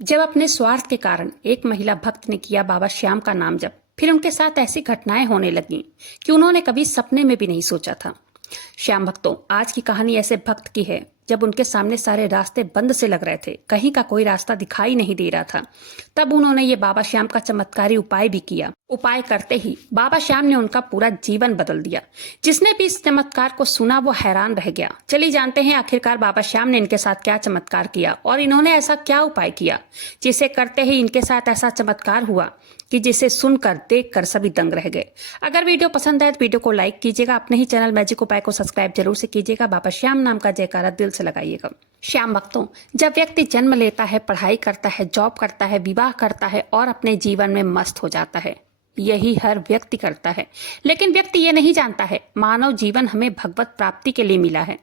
जब अपने स्वार्थ के कारण एक महिला भक्त ने किया बाबा श्याम का नाम जप, फिर उनके साथ ऐसी घटनाएं होने लगीं कि उन्होंने कभी सपने में भी नहीं सोचा था। श्याम भक्तों, आज की कहानी ऐसे भक्त की है जब उनके सामने सारे रास्ते बंद से लग रहे थे, कहीं का कोई रास्ता दिखाई नहीं दे रहा था। तब उन्होंने ये बाबा श्याम का चमत्कारी उपाय भी किया। उपाय करते ही बाबा श्याम ने उनका पूरा जीवन बदल दिया। जिसने भी इस चमत्कार को सुना वो हैरान रह गया। चलिए जानते हैं आखिरकार बाबा श्याम ने इनके साथ क्या चमत्कार किया और इन्होंने ऐसा क्या उपाय किया जिसे करते ही इनके साथ ऐसा चमत्कार हुआ कि जिसे सुनकर देखकर सभी दंग रह गए। अगर वीडियो पसंद आए तो वीडियो को लाइक कीजिएगा, अपने ही चैनल मैजिक उपाय को सब्सक्राइब जरूर से कीजिएगा, बाबा श्याम नाम का जयकारा दिल से लगाइएगा। श्याम भक्तों, जब व्यक्ति जन्म लेता है, पढ़ाई करता है, जॉब करता है, विवाह करता है और अपने जीवन में मस्त हो जाता है, यही हर व्यक्ति करता है। लेकिन व्यक्ति ये नहीं जानता है मानव जीवन हमें भगवत प्राप्ति के लिए मिला है।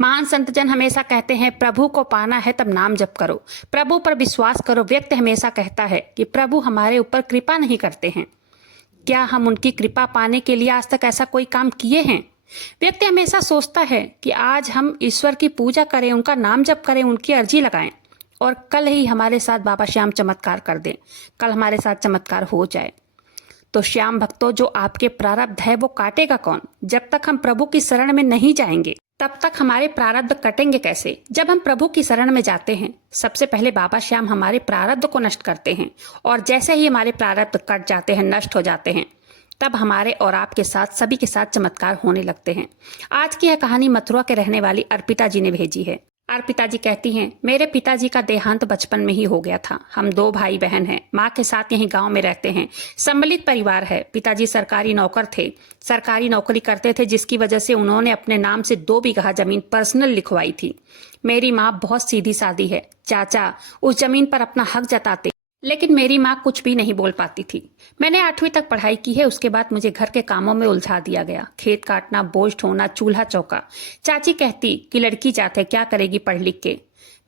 महान संत जन हमेशा कहते हैं प्रभु को पाना है तब नाम जप करो, प्रभु पर विश्वास करो। व्यक्ति हमेशा कहता है कि प्रभु हमारे ऊपर कृपा नहीं करते हैं। क्या हम उनकी कृपा पाने के लिए आज तक ऐसा कोई काम किए हैं? व्यक्ति हमेशा सोचता है कि आज हम ईश्वर की पूजा करें, उनका नाम जप करें, उनकी अर्जी लगाएं और कल ही हमारे साथ बाबा श्याम चमत्कार कर दें, कल हमारे साथ चमत्कार हो जाए। तो श्याम भक्तों, जो आपके प्रारब्ध है वो काटेगा कौन? जब तक हम प्रभु की शरण में नहीं जाएंगे तब तक हमारे प्रारब्ध कटेंगे कैसे? जब हम प्रभु की शरण में जाते हैं, सबसे पहले बाबा श्याम हमारे प्रारब्ध को नष्ट करते हैं और जैसे ही हमारे प्रारब्ध कट जाते हैं, नष्ट हो जाते हैं, तब हमारे और आपके साथ सभी के साथ चमत्कार होने लगते हैं। आज की यह कहानी मथुरा के रहने वाली अर्पिता जी ने भेजी है। अर्पिता जी कहती हैं, मेरे पिताजी का देहांत बचपन में ही हो गया था। हम 2 भाई बहन हैं, माँ के साथ यहीं गांव में रहते हैं। सम्मिलित परिवार है। पिताजी सरकारी नौकर थे, सरकारी नौकरी करते थे, जिसकी वजह से उन्होंने अपने नाम से 2 बीघा जमीन पर्सनल लिखवाई थी। मेरी माँ बहुत सीधी सादी है। चाचा उस जमीन पर अपना हक जताते, लेकिन मेरी माँ कुछ भी नहीं बोल पाती थी। मैंने 8वीं तक पढ़ाई की है, उसके बाद मुझे घर के कामों में उलझा दिया गया। खेत काटना, बोझ ढोना, चूल्हा चौका। चाची कहती कि लड़की जात है, क्या करेगी पढ़ लिख के।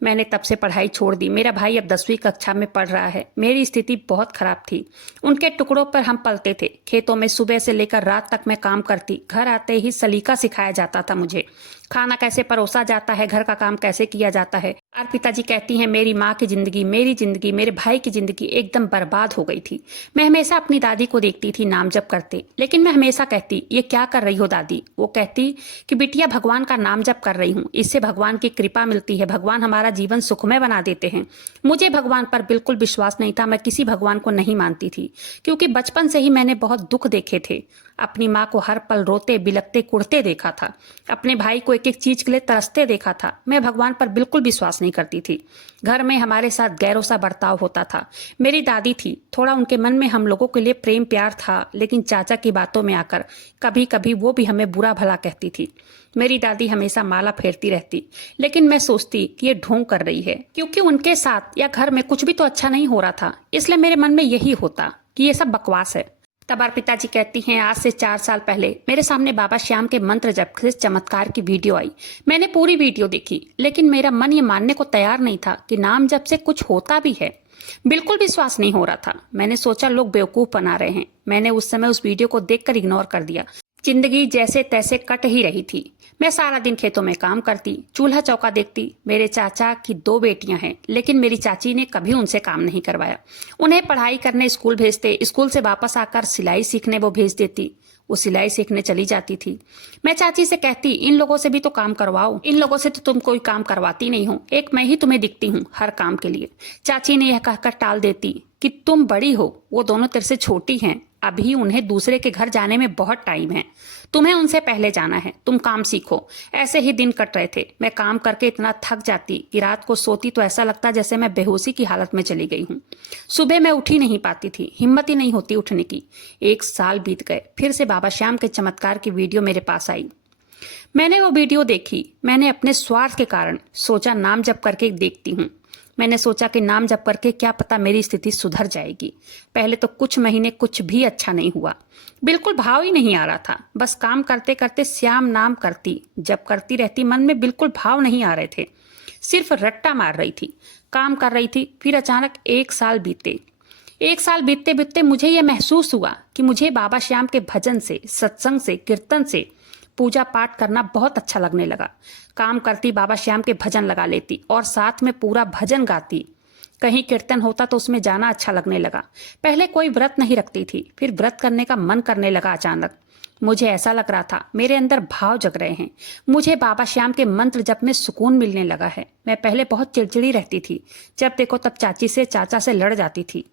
मैंने तब से पढ़ाई छोड़ दी। मेरा भाई अब 10वीं कक्षा में पढ़ रहा है। मेरी स्थिति बहुत खराब थी। उनके टुकड़ों पर हम पलते थे। खेतों में सुबह से लेकर रात तक मैं काम करती। घर आते ही सलीका सिखाया जाता था मुझे, खाना कैसे परोसा जाता है, घर का काम कैसे किया जाता है। अर्पिता जी कहती हैं, मेरी माँ की जिंदगी, मेरी जिंदगी, मेरे भाई की जिंदगी एकदम बर्बाद हो गई थी। मैं हमेशा अपनी दादी को देखती थी नाम जप करते, लेकिन मैं हमेशा कहती, ये क्या कर रही हो दादी? वो कहती कि बिटिया भगवान का नाम जप कर रही हूँ, इससे भगवान की कृपा मिलती है, भगवान हमारा जीवन सुखमय बना देते हैं। मुझे भगवान पर बिल्कुल विश्वास नहीं था। मैं किसी भगवान को नहीं मानती थी, क्योंकि बचपन से ही मैंने बहुत दुख देखे थे। अपनी माँ को हर पल रोते बिलखते कुढ़ते देखा था, अपने भाई को एक एक चीज के लिए तरसते देखा था। मैं भगवान पर बिल्कुल विश्वास नहीं करती थी। घर में हमारे साथ गैरों सा बर्ताव होता था। मेरी दादी थी, थोड़ा उनके मन में हम लोगों के लिए प्रेम प्यार था, लेकिन चाचा की बातों में आकर कभी कभी वो भी हमें बुरा भला कहती थी। मेरी दादी हमेशा माला फेरती रहती, लेकिन मैं सोचती कि ये ढोंग कर रही है, क्योंकि उनके साथ या घर में कुछ भी तो अच्छा नहीं हो रहा था। इसलिए मेरे मन में यही होता कि ये सब बकवास है। तब अर्पिता जी कहती हैं, आज से 4 साल पहले मेरे सामने बाबा श्याम के मंत्र जप से चमत्कार की वीडियो आई। मैंने पूरी वीडियो देखी, लेकिन मेरा मन ये मानने को तैयार नहीं था कि नाम जप से कुछ होता भी है। बिल्कुल विश्वास नहीं हो रहा था। मैंने सोचा लोग बेवकूफ बना रहे हैं। मैंने उस समय उस वीडियो को देखकर इग्नोर कर दिया। जिंदगी जैसे तैसे कट ही रही थी। मैं सारा दिन खेतों में काम करती, चूल्हा चौका देखती। मेरे चाचा की 2 बेटियां हैं, लेकिन मेरी चाची ने कभी उनसे काम नहीं करवाया। उन्हें पढ़ाई करने स्कूल भेजते, स्कूल से वापस आकर सिलाई सीखने वो भेज देती। वो सिलाई सीखने चली जाती थी। मैं चाची से कहती, इन लोगों से भी तो काम करवाओ, इन लोगों से तो तुम कोई काम करवाती नहीं हो, एक मैं ही तुम्हें दिखती हूँ हर काम के लिए। चाची ने यह कहकर टाल देती कि तुम बड़ी हो, वो दोनों तेरे से छोटी हैं, अभी उन्हें दूसरे के घर जाने में बहुत टाइम है, तुम्हें उनसे पहले जाना है, तुम काम सीखो। ऐसे ही दिन कट रहे थे। मैं काम करके इतना थक जाती कि रात को सोती तो ऐसा लगता जैसे मैं बेहोशी की हालत में चली गई हूँ। सुबह मैं उठ ही नहीं पाती थी, हिम्मत ही नहीं होती उठने की। 1 साल बीत गए, फिर से बाबा श्याम के चमत्कार की वीडियो मेरे पास आई। मैंने वो वीडियो देखी। मैंने अपने स्वार्थ के कारण सोचा नाम जप करके देखती हूँ। मैंने सोचा कि नाम जप करके क्या पता मेरी स्थिति सुधर जाएगी। पहले तो कुछ महीने कुछ भी अच्छा नहीं हुआ, बिल्कुल भाव ही नहीं आ रहा था। बस काम करते करते श्याम नाम करती, जप करती रहती, मन में बिल्कुल भाव नहीं आ रहे थे, सिर्फ रट्टा मार रही थी, काम कर रही थी। फिर अचानक 1 साल बीते। 1 साल बीतते बीतते मुझे यह महसूस हुआ कि मुझे बाबा श्याम के भजन से, सत्संग से, कीर्तन से, पूजा पाठ करना बहुत अच्छा लगने लगा। काम करती बाबा श्याम के भजन लगा लेती और साथ में पूरा भजन गाती। कहीं कीर्तन होता तो उसमें जाना अच्छा लगने लगा। पहले कोई व्रत नहीं रखती थी, फिर व्रत करने का मन करने लगा अचानक। मुझे ऐसा लग रहा था मेरे अंदर भाव जग रहे हैं। मुझे बाबा श्याम के मंत्र जप में सुकून मिलने लगा है। मैं पहले बहुत चिड़चिड़ी रहती थी, जब देखो तब चाची से चाचा से लड़ जाती थी।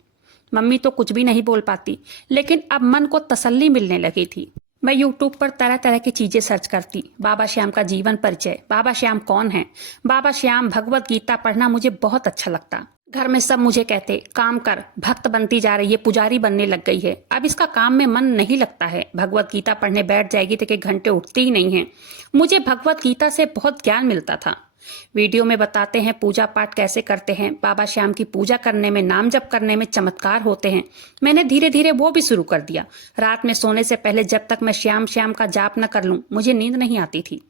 मम्मी तो कुछ भी नहीं बोल पाती, लेकिन अब मन को तसल्ली मिलने लगी थी। मैं यूट्यूब पर तरह तरह की चीजें सर्च करती। बाबा श्याम का जीवन परिचय, बाबा श्याम कौन है, बाबा श्याम, भगवत गीता पढ़ना मुझे बहुत अच्छा लगता। घर में सब मुझे कहते, काम कर, भक्त बनती जा रही है, पुजारी बनने लग गई है, अब इसका काम में मन नहीं लगता है, भगवत गीता पढ़ने बैठ जाएगी तो एक घंटे उठती ही नहीं है। मुझे भगवत गीता से बहुत ज्ञान मिलता था। वीडियो में बताते हैं पूजा पाठ कैसे करते हैं, बाबा श्याम की पूजा करने में, नाम जप करने में चमत्कार होते हैं। मैंने धीरे धीरे वो भी शुरू कर दिया। रात में सोने से पहले जब तक मैं श्याम श्याम का जाप न कर लूं, मुझे नींद नहीं आती थी।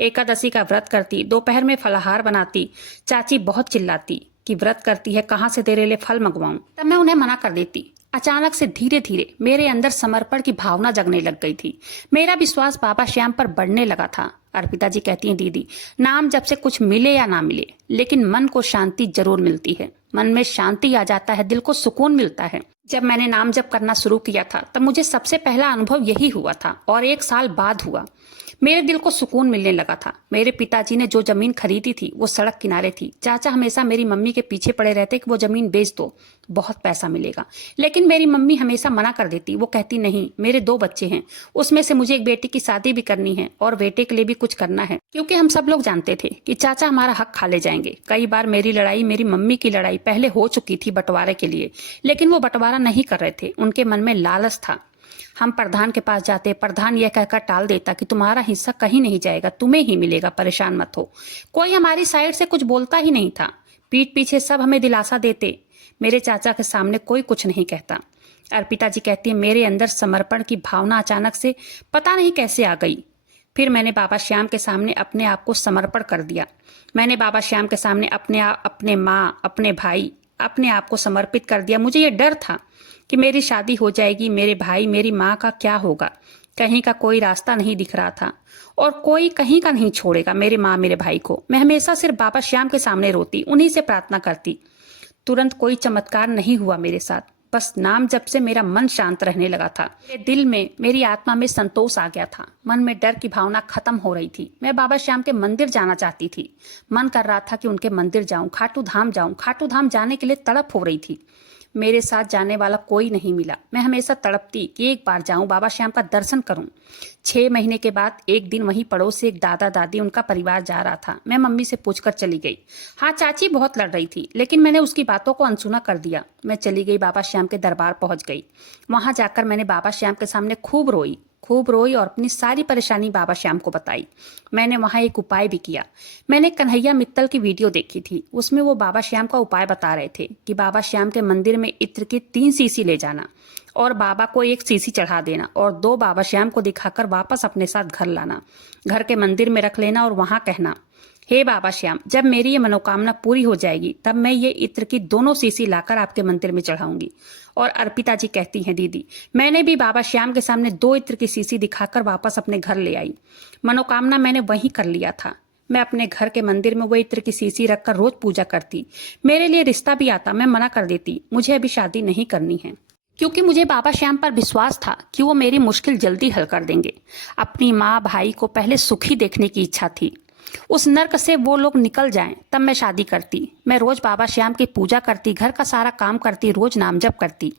एकादशी का व्रत करती, दोपहर में फलाहार बनाती। चाची बहुत चिल्लाती कि व्रत करती है, कहाँ से तेरे लिए फल मंगवाऊं। तब मैं उन्हें मना कर देती। अचानक से धीरे धीरे मेरे अंदर समर्पण की भावना जगने लग गई थी। मेरा विश्वास बाबा श्याम पर बढ़ने लगा था। अर्पिता जी कहती हैं, दीदी, नाम जब से कुछ मिले या ना मिले, लेकिन मन को शांति जरूर मिलती है। मन में शांति आ जाता है, दिल को सुकून मिलता है। जब मैंने नाम जप करना शुरू किया था तब मुझे सबसे पहला अनुभव यही हुआ था, और 1 साल बाद हुआ। मेरे दिल को सुकून मिलने लगा था। मेरे पिताजी ने जो जमीन खरीदी थी वो सड़क किनारे थी। चाचा हमेशा मेरी मम्मी के पीछे पड़े रहते कि वो जमीन बेच दो, बहुत पैसा मिलेगा, लेकिन मेरी मम्मी हमेशा मना कर देती। वो कहती, नहीं, मेरे 2 बच्चे हैं, उसमें से मुझे एक बेटी की शादी भी करनी है और बेटे के लिए भी कुछ करना है, क्योंकि हम सब लोग जानते थे कि चाचा हमारा हक खा ले जाएंगे। कई बार मेरी लड़ाई, मेरी मम्मी की लड़ाई पहले हो चुकी थी बंटवारे के लिए, लेकिन वो बंटवारा नहीं कर रहे थे। उनके मन में लालच था। हम प्रधान के पास जाते, प्रधान यह कहकर टाल देता कि तुम्हारा हिस्सा कहीं नहीं जाएगा, तुम्हें ही मिलेगा, परेशान मत हो। कोई हमारी साइड से कुछ बोलता ही नहीं था। पीठ पीछे सब हमें दिलासा देते। मेरे चाचा के सामने कोई कुछ नहीं कहता। अर्पिता जी कहती है, मेरे अंदर समर्पण की भावना अचानक से पता नहीं कैसे आ गई। फिर मैंने बाबा श्याम के सामने अपने आप को समर्पण कर दिया। मैंने बाबा श्याम के सामने अपने माँ, अपने भाई, अपने आप को समर्पित कर दिया। मुझे ये डर था कि मेरी शादी हो जाएगी, मेरे भाई, मेरी माँ का क्या होगा। कहीं का कोई रास्ता नहीं दिख रहा था, और कोई कहीं का नहीं छोड़ेगा मेरे माँ, मेरे भाई को। मैं हमेशा सिर्फ बाबा श्याम के सामने रोती, उन्हीं से प्रार्थना करती। तुरंत कोई चमत्कार नहीं हुआ मेरे साथ, बस नाम जप से मेरा मन शांत रहने लगा था। मेरे दिल में, मेरी आत्मा में संतोष आ गया था। मन में डर की भावना खत्म हो रही थी। मैं बाबा श्याम के मंदिर जाना चाहती थी। मन कर रहा था कि उनके मंदिर जाऊं, खाटू धाम जाऊं। खाटू धाम जाने के लिए तड़प हो रही थी। मेरे साथ जाने वाला कोई नहीं मिला। मैं हमेशा तड़पती कि एक बार जाऊं, बाबा श्याम का दर्शन करूं। 6 महीने के बाद एक दिन वहीं पड़ोस से एक दादा दादी, उनका परिवार जा रहा था। मैं मम्मी से पूछकर चली गई। हाँ, चाची बहुत लड़ रही थी, लेकिन मैंने उसकी बातों को अनसुना कर दिया। मैं चली गई, बाबा श्याम के दरबार पहुंच गई। वहां जाकर मैंने बाबा श्याम के सामने खूब रोई और अपनी सारी परेशानी बाबा श्याम को बताई। मैंने वहां एक उपाय भी किया। मैंने कन्हैया मित्तल की वीडियो देखी थी, उसमें वो बाबा श्याम का उपाय बता रहे थे कि बाबा श्याम के मंदिर में इत्र की 3 शीशी ले जाना और बाबा को 1 शीशी चढ़ा देना और 2 बाबा श्याम को दिखाकर वापस अपने साथ घर लाना। घर के मंदिर में रख लेना और वहां कहना, हे बाबा श्याम, जब मेरी ये मनोकामना पूरी हो जाएगी तब मैं ये इत्र की दोनों शीशी लाकर आपके मंदिर में चढ़ाऊंगी। और अर्पिता जी कहती हैं, दीदी, मैंने भी बाबा श्याम के सामने 2 इत्र की शीशी दिखाकर वापस अपने घर ले आई। मनोकामना मैंने वहीं कर लिया था। मैं अपने घर के मंदिर में वो इत्र की शीशी रखकर रोज पूजा करती। मेरे लिए रिश्ता भी आता, मैं मना कर देती, मुझे अभी शादी नहीं करनी है, क्योंकि मुझे बाबा श्याम पर विश्वास था कि वो मेरी मुश्किल जल्दी हल कर देंगे। अपनी माँ भाई को पहले सुखी देखने की इच्छा थी। उस नर्क से वो लोग निकल जाएं, तब मैं शादी करती। मैं रोज बाबा श्याम की पूजा करती, घर का सारा काम करती, रोज नाम जप करती,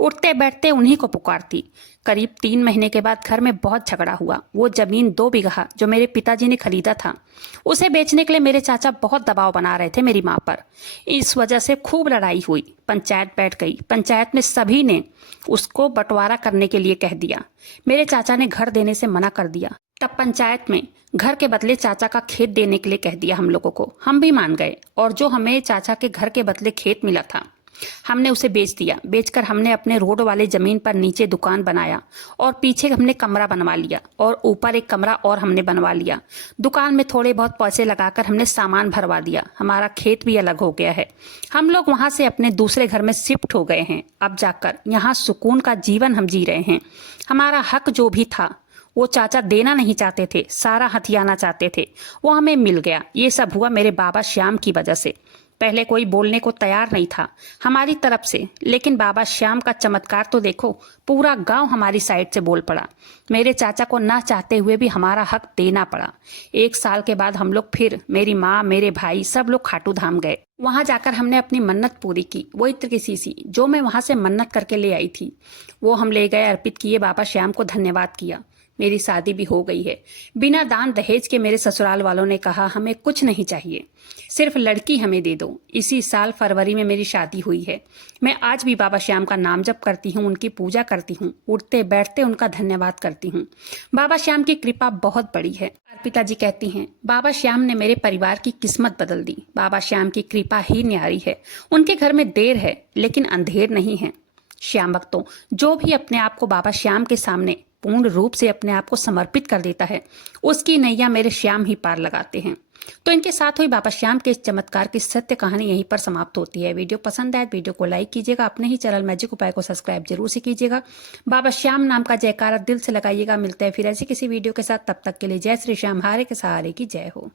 उठते बैठते उन्हीं को पुकारती। करीब 3 महीने के बाद घर में बहुत झगड़ा हुआ। वो जमीन 2 बीघा जो मेरे पिताजी ने खरीदा था, उसे बेचने के लिए मेरे चाचा बहुत दबाव बना रहे थे मेरी माँ पर। इस वजह से खूब लड़ाई हुई। पंचायत बैठ गई। पंचायत में सभी ने उसको बंटवारा करने के लिए कह दिया। मेरे चाचा ने घर देने से मना कर दिया। तब पंचायत में घर के बदले चाचा का खेत देने के लिए कह दिया हम लोगों को। हम भी मान गए और जो हमें चाचा के घर के बदले खेत मिला था, हमने उसे बेच दिया। बेचकर हमने अपने रोड वाले जमीन पर नीचे दुकान बनाया और पीछे हमने कमरा बनवा लिया और ऊपर एक कमरा और हमने बनवा लिया। दुकान में थोड़े बहुत पैसे लगाकर हमने सामान भरवा दिया। हमारा खेत भी अलग हो गया है। हम लोग वहां से अपने दूसरे घर में शिफ्ट हो गए हैं। अब जाकर यहाँ सुकून का जीवन हम जी रहे हैं। हमारा हक जो भी था वो चाचा देना नहीं चाहते थे, सारा हथियाना चाहते थे, वो हमें मिल गया। ये सब हुआ मेरे बाबा श्याम की वजह से। पहले कोई बोलने को तैयार नहीं था हमारी तरफ से, लेकिन बाबा श्याम का चमत्कार तो देखो, पूरा गांव हमारी साइड से बोल पड़ा। मेरे चाचा को ना चाहते हुए भी हमारा हक देना पड़ा। 1 साल के बाद हम लोग फिर, मेरी माँ, मेरे भाई, सब लोग खाटू धाम गए। वहां जाकर हमने अपनी मन्नत पूरी की। वो इत्र की शीशी जो मैं वहां से मन्नत करके ले आई थी, वो हम ले गए, अर्पित किए, बाबा श्याम को धन्यवाद किया। मेरी शादी भी हो गई है बिना दान दहेज के। मेरे ससुराल वालों ने कहा हमें कुछ नहीं चाहिए, सिर्फ लड़की हमें दे दो। इसी साल फरवरी में मेरी शादी हुई है। मैं आज भी बाबा श्याम का नाम जप करती हूँ, उनकी पूजा करती हूँ, उठते बैठते उनका धन्यवाद करती हूँ। बाबा श्याम की कृपा बहुत बड़ी है। अर्पिता जी कहती हैं, बाबा श्याम ने मेरे परिवार की किस्मत बदल दी। बाबा श्याम की कृपा ही न्यारी है। उनके घर में देर है लेकिन अंधेर नहीं है। श्याम भक्तों, जो भी अपने आप को बाबा श्याम के सामने पूर्ण रूप से अपने आप को समर्पित कर देता है, उसकी नैया मेरे श्याम ही पार लगाते हैं। तो इनके साथ हुई बाबा श्याम के इस चमत्कार की सत्य कहानी यहीं पर समाप्त होती है। वीडियो पसंद आए वीडियो को लाइक कीजिएगा, अपने ही चैनल मैजिक उपाय को सब्सक्राइब जरूर से कीजिएगा। बाबा श्याम नाम का जयकारा दिल से लगाइएगा। मिलते हैं फिर ऐसी किसी वीडियो के साथ, तब तक के लिए जय श्री श्याम, हारे के सहारे की जय हो।